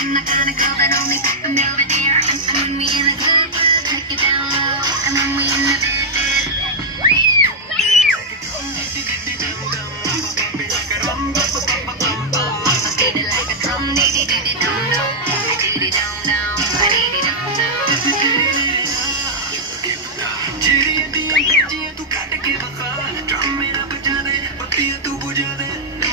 I'm not gonna go, but only pop and over there. And when we in the club, we'll take it down low. And when we in the did it like a drum, dee dee dee dee dum dum, dee dee dum dum, dee dee dum dum. जीरी दिया तू काट के बखा drum मेरा बजा दे पत्तियां तू बुझा दे